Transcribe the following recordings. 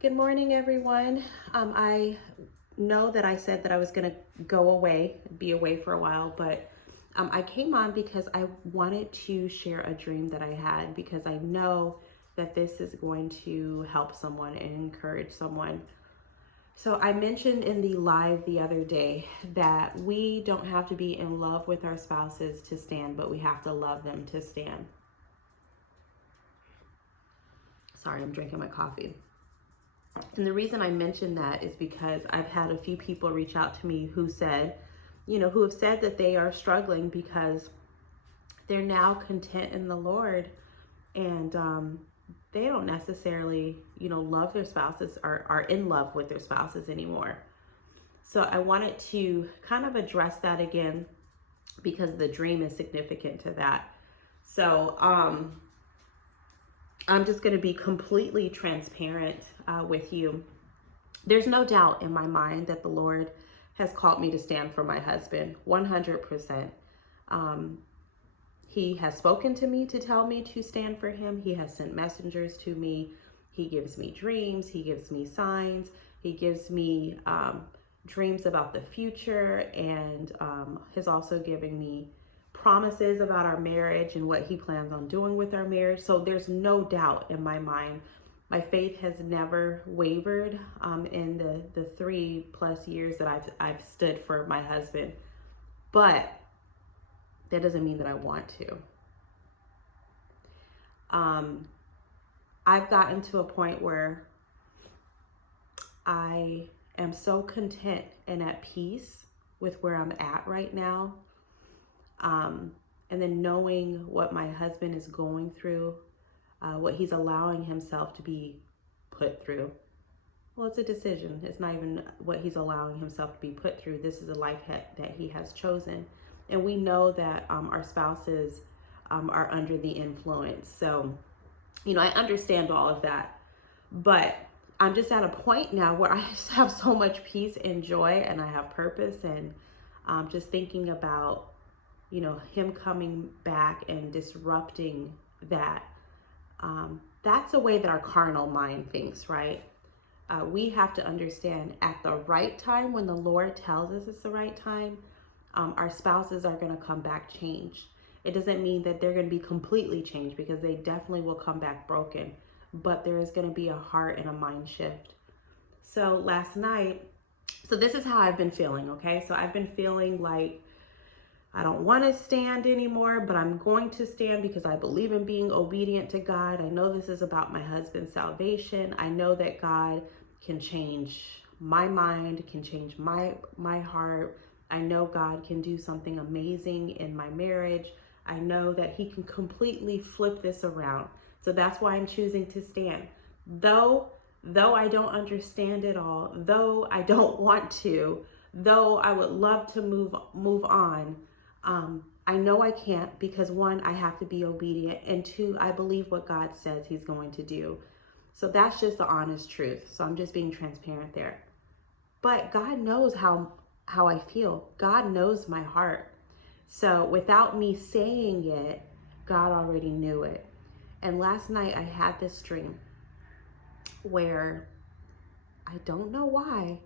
Good morning, everyone. I know that I said that I was going to go away, be away for a while, but I came on because I wanted to share a dream that I had because I know that this is going to help someone and encourage someone. So I mentioned in the live the other day that we don't have to be in love with our spouses to stand, but we have to love them to stand. Sorry, I'm drinking my coffee. And the reason I mention that is because I've had a few people reach out to me who said, who have said that they are struggling because they're now content in the Lord and they don't necessarily, love their spouses or are in love with their spouses anymore. So I wanted to kind of address that again because the dream is significant to that. So I'm just going to be completely transparent with you. There's no doubt in my mind that the Lord has called me to stand for my husband 100%. He has spoken to me to tell me to stand for him. He has sent messengers to me. He gives me dreams. He gives me signs. He gives me dreams about the future, and has also given me promises about our marriage and what he plans on doing with our marriage. So there's no doubt in my mind. My faith has never wavered in the 3+ years that I've stood for my husband. But that doesn't mean that I want to. I've gotten to a point where I am so content and at peace with where I'm at right now. And then knowing what my husband is going through, what he's allowing himself to be put through. Well, it's a decision. It's not even what he's allowing himself to be put through. This is a life that he has chosen. And we know that our spouses are under the influence. So, I understand all of that. But I'm just at a point now where I just have so much peace and joy, and I have purpose, and just thinking about him coming back and disrupting that. That's a way that our carnal mind thinks, right? We have to understand at the right time, when the Lord tells us it's the right time, our spouses are going to come back changed. It doesn't mean that they're going to be completely changed, because they definitely will come back broken, but there is going to be a heart and a mind shift. So last night, this is how I've been feeling, okay? So I've been feeling like I don't want to stand anymore, but I'm going to stand because I believe in being obedient to God. I know this is about my husband's salvation. I know that God can change my mind, can change my heart. I know God can do something amazing in my marriage. I know that he can completely flip this around. So that's why I'm choosing to stand. Though I don't understand it all, though I don't want to, though I would love to move on, I know I can't, because 1, I have to be obedient, and 2, I believe what God says he's going to do. So that's just the honest truth. So I'm just being transparent there. But God knows how I feel. God knows my heart. So without me saying it, God already knew it. And last night I had this dream where I don't know why,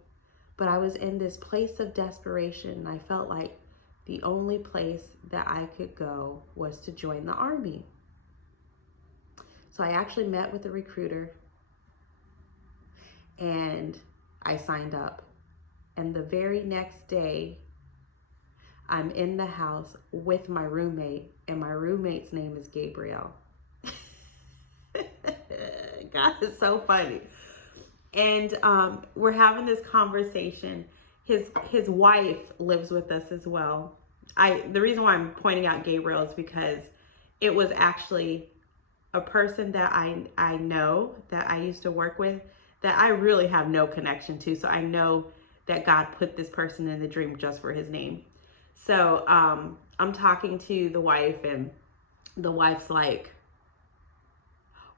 but I was in this place of desperation. I felt like the only place that I could go was to join the army. So I actually met with a recruiter and I signed up. And the very next day, I'm in the house with my roommate, and my roommate's name is Gabriel. God is so funny. And we're having this conversation. His wife lives with us as well. The reason why I'm pointing out Gabriel is because it was actually a person that I know, that I used to work with, that I really have no connection to. So I know that God put this person in the dream just for his name. So I'm talking to the wife, and the wife's like,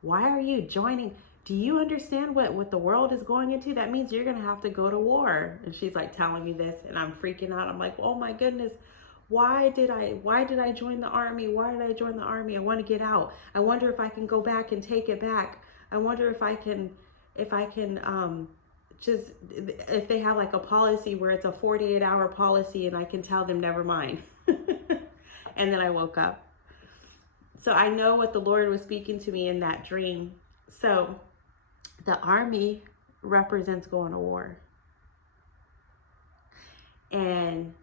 why are you joining? Do you understand what the world is going into? That means you're going to have to go to war. And she's like telling me this, and I'm freaking out. I'm like, oh my goodness, why did I join the army? Why did I join the army? I want to get out. I wonder if I can go back and take it back. I wonder if I can if I can just, if they have like a policy where it's a 48-hour policy and I can tell them, never mind. And then I woke up. So I know what the Lord was speaking to me in that dream. So the army represents going to war. And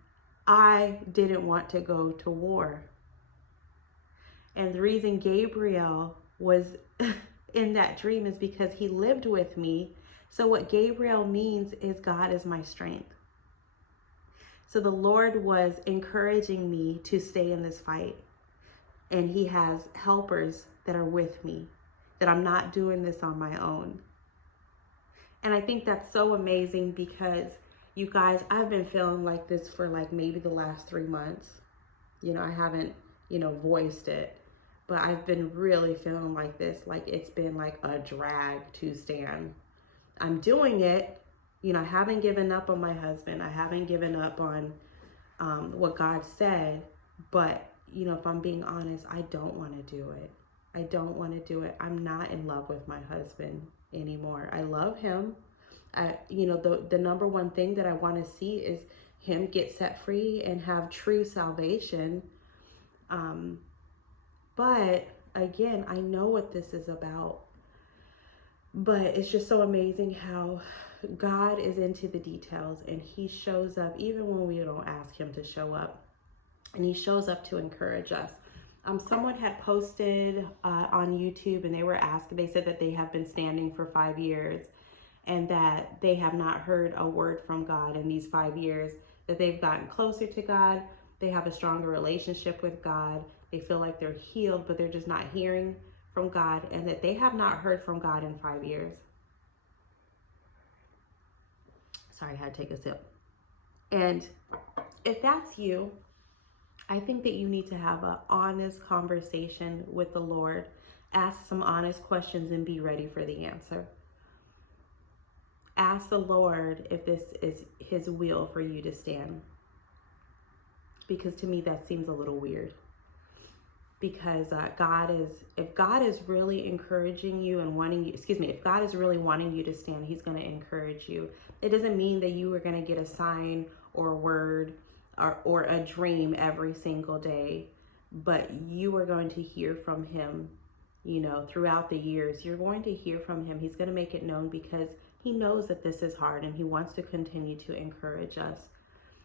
I didn't want to go to war. And the reason Gabriel was in that dream is because he lived with me. So what Gabriel means is God is my strength. So the Lord was encouraging me to stay in this fight. And he has helpers that are with me, that I'm not doing this on my own. And I think that's so amazing because, you guys, I've been feeling like this for like maybe the last 3 months. You know, I haven't, voiced it, but I've been really feeling like this. Like it's been like a drag to stand. I'm doing it. I haven't given up on my husband. I haven't given up on what God said. But, if I'm being honest, I don't want to do it. I don't want to do it. I'm not in love with my husband anymore. I love him. The number one thing that I want to see is him get set free and have true salvation. But again, I know what this is about. But it's just so amazing how God is into the details and he shows up even when we don't ask him to show up. And he shows up to encourage us. Someone had posted on YouTube and they said that they have been standing for 5 years and that they have not heard a word from God in these 5 years, that they've gotten closer to God. They have a stronger relationship with God. They feel like they're healed, but they're just not hearing from God, and that they have not heard from God in 5 years. Sorry, I had to take a sip. And if that's you, I think that you need to have an honest conversation with the Lord, ask some honest questions and be ready for the answer. Ask the Lord if this is his will for you to stand. Because to me, that seems a little weird. Because if God is really encouraging you and if God is really wanting you to stand, he's going to encourage you. It doesn't mean that you are going to get a sign or a word or a dream every single day, but you are going to hear from him, throughout the years. You're going to hear from him. He's going to make it known because he knows that this is hard and he wants to continue to encourage us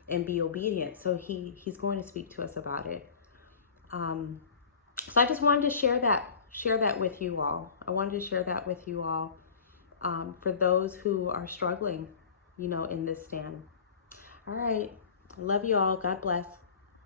and be obedient. So he's going to speak to us about it. So I just wanted to share that with you all. I wanted to share that with you all for those who are struggling, in this stand. All right. Love you all. God bless.